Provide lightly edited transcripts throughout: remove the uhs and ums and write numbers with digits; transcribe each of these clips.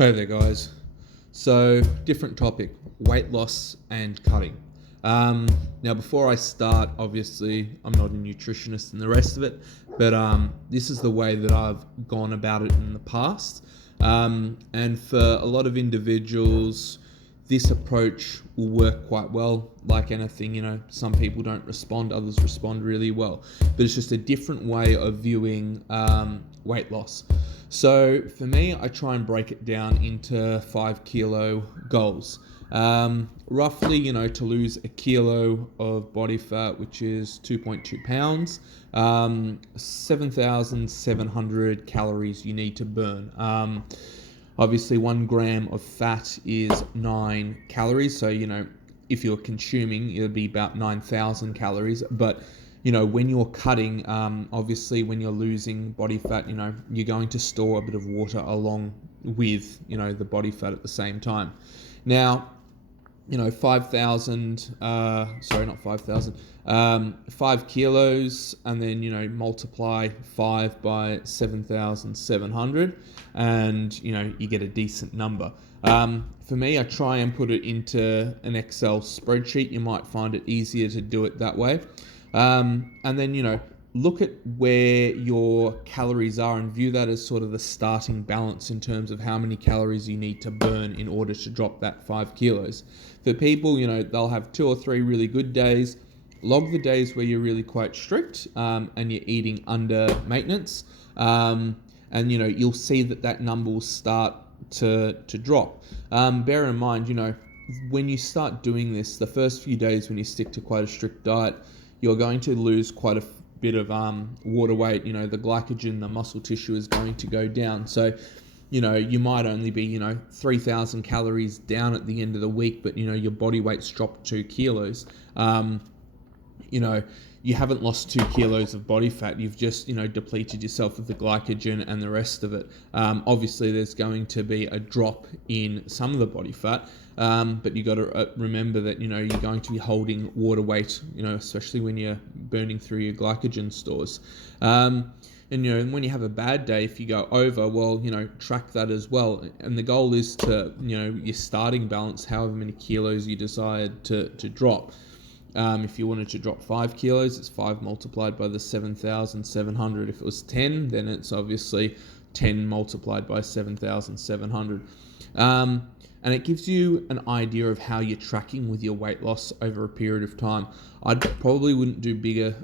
Hey there, guys. So, different topic, weight loss and cutting. Now, before I start, obviously, I'm not a nutritionist and the rest of it, but this is the way that I've gone about it in the past. And for a lot of individuals, this approach will work quite well. Like anything, some people don't respond, others respond really well. But it's just a different way of viewing weight loss. So for me, I try and break it down into 5 kilo goals. Roughly, to lose a kilo of body fat, which is 2.2 pounds, 7,700 calories you need to burn. Obviously, 1 gram of fat is 9 calories. So, if you're consuming, it'll be about 9,000 calories. But, when you're cutting, obviously, when you're losing body fat, you're going to store a bit of water along with, the body fat at the same time. Now, 5,000, sorry, not 5,000, 5 kilos, and then, multiply 5 by 7,700, and, you get a decent number. For me, I try and put it into an Excel spreadsheet. You might find it easier to do it that way. And then, look at where your calories are and view that as sort of the starting balance in terms of how many calories you need to burn in order to drop that 5 kilos. For people, they'll have 2 or 3 really good days. Log the days where you're really quite strict and you're eating under maintenance. And, you'll see that number will start to drop. Bear in mind, when you start doing this, the first few days when you stick to quite a strict diet, you're going to lose quite a bit of water weight. The glycogen, the muscle tissue is going to go down. So, you might only be, 3,000 calories down at the end of the week, but, your body weight's dropped 2 kilos. You haven't lost 2 kilos of body fat. You've just, depleted yourself of the glycogen and the rest of it. Obviously, there's going to be a drop in some of the body fat, but you got to remember that, you're going to be holding water weight, especially when you're burning through your glycogen stores. And, when you have a bad day, if you go over, well, track that as well. And the goal is to, your starting balance, however many kilos you decide to drop. If you wanted to drop 5 kilos, it's 5 multiplied by the 7,700. If it was 10, then it's obviously 10 multiplied by 7,700. And it gives you an idea of how you're tracking with your weight loss over a period of time. I probably wouldn't do bigger,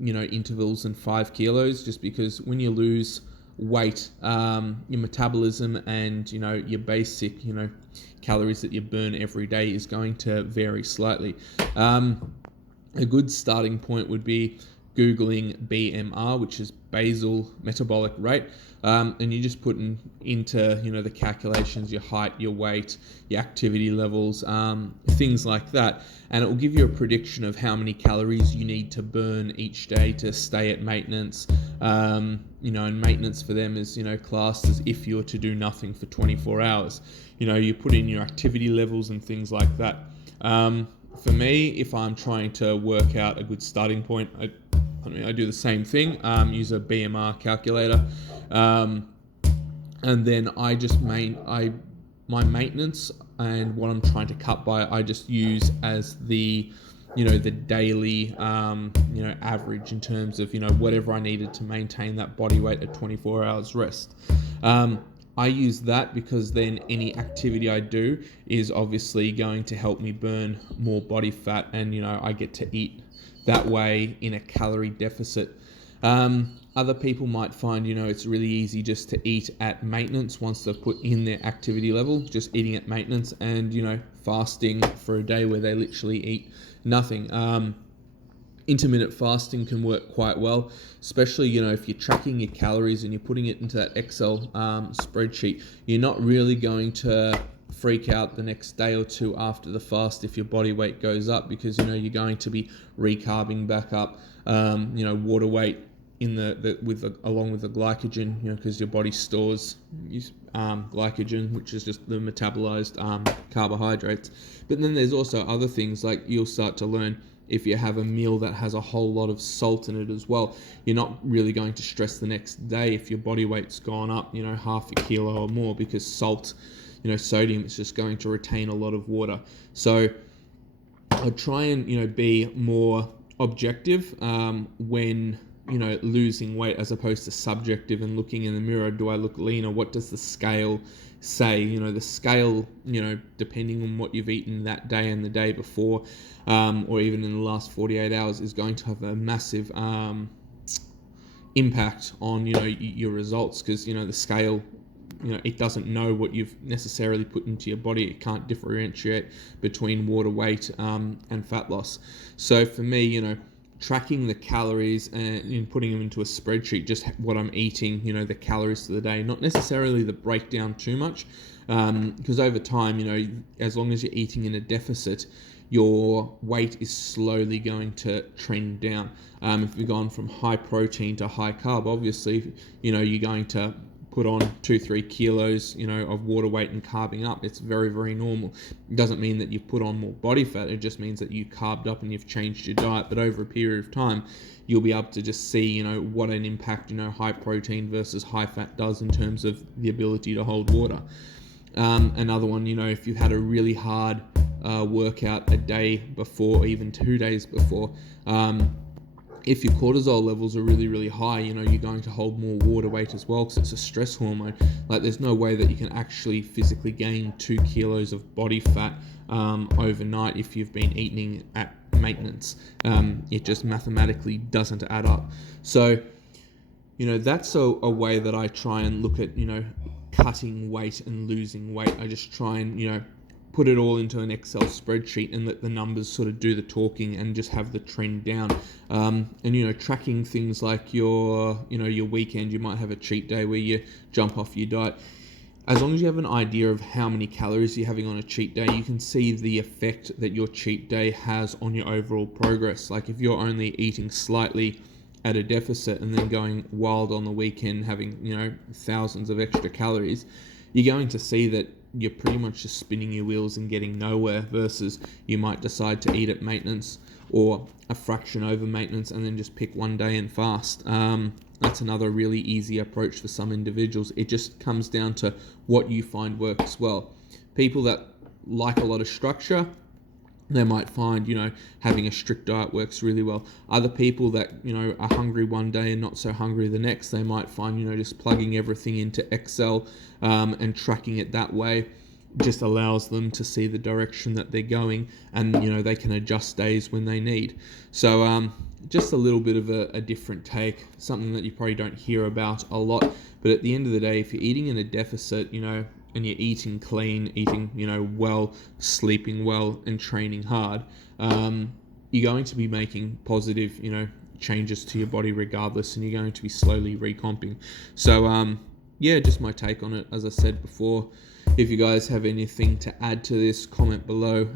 intervals than 5 kilos, just because when you lose weight, your metabolism and, your basic, calories that you burn every day is going to vary slightly. A good starting point would be Googling BMR, which is basal metabolic rate, and you just put into the calculations, your height, your weight, your activity levels, things like that, and it will give you a prediction of how many calories you need to burn each day to stay at maintenance. And maintenance for them is classed as if you were to do nothing for 24 hours. You put in your activity levels and things like that. For me, if I'm trying to work out a good starting point, I do the same thing, use a BMR calculator, and then I just my maintenance and what I'm trying to cut by, I just use as the the daily average in terms of whatever I needed to maintain that body weight at 24 hours rest. I use that because then any activity I do is obviously going to help me burn more body fat, and I get to eat that way in a calorie deficit. Other people might find, it's really easy just to eat at maintenance once they've put in their activity level, just eating at maintenance and, fasting for a day where they literally eat nothing. Intermittent fasting can work quite well, especially, if you're tracking your calories and you're putting it into that Excel spreadsheet. You're not really going to freak out the next day or two after the fast if your body weight goes up, because you're going to be recarbing back up water weight in along with the glycogen, because your body stores glycogen, which is just the metabolized carbohydrates. But then there's also other things, like you'll start to learn if you have a meal that has a whole lot of salt in it as well, you're not really going to stress the next day if your body weight's gone up, half a kilo or more, because salt, sodium is just going to retain a lot of water. So I try and, be more objective when, losing weight, as opposed to subjective and looking in the mirror. Do I look leaner? What does the scale say? The scale, depending on what you've eaten that day and the day before, or even in the last 48 hours, is going to have a massive impact on, your results, because, the scale, it doesn't know what you've necessarily put into your body. It can't differentiate between water weight and fat loss. So for me, tracking the calories and putting them into a spreadsheet, just what I'm eating, the calories for the day, not necessarily the breakdown too much, because over time, as long as you're eating in a deficit, your weight is slowly going to trend down. If you've gone from high protein to high carb, obviously, you're going to put on 2-3 kilos, of water weight and carbing up. It's very, very normal. It doesn't mean that you've put on more body fat. It just means that you carved up and you've changed your diet. But over a period of time, you'll be able to just see, what an impact, high protein versus high fat does in terms of the ability to hold water. Another one, if you've had a really hard workout a day before, or even 2 days before, if your cortisol levels are really, really high, you're going to hold more water weight as well, because it's a stress hormone. Like, there's no way that you can actually physically gain 2 kilos of body fat overnight if you've been eating at maintenance. It just mathematically doesn't add up. So, that's a way that I try and look at, cutting weight and losing weight. I just try and, put it all into an Excel spreadsheet and let the numbers sort of do the talking and just have the trend down. And, tracking things like your weekend, you might have a cheat day where you jump off your diet. As long as you have an idea of how many calories you're having on a cheat day, you can see the effect that your cheat day has on your overall progress. Like, if you're only eating slightly at a deficit and then going wild on the weekend, having, thousands of extra calories, you're going to see that you're pretty much just spinning your wheels and getting nowhere, versus you might decide to eat at maintenance or a fraction over maintenance and then just pick one day and fast. That's another really easy approach for some individuals. It just comes down to what you find works well. People that like a lot of structure, they might find, having a strict diet works really well. Other people that, are hungry one day and not so hungry the next, they might find, just plugging everything into Excel and tracking it that way just allows them to see the direction that they're going, and, they can adjust days when they need. So just a little bit of a different take, something that you probably don't hear about a lot. But at the end of the day, if you're eating in a deficit, and you're eating clean, eating, well, sleeping well, and training hard, you're going to be making positive, changes to your body regardless, and you're going to be slowly recomping. So, just my take on it. As I said before, if you guys have anything to add to this, comment below.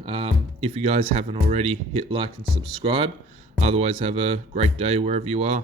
If you guys haven't already, hit like and subscribe. Otherwise, have a great day wherever you are.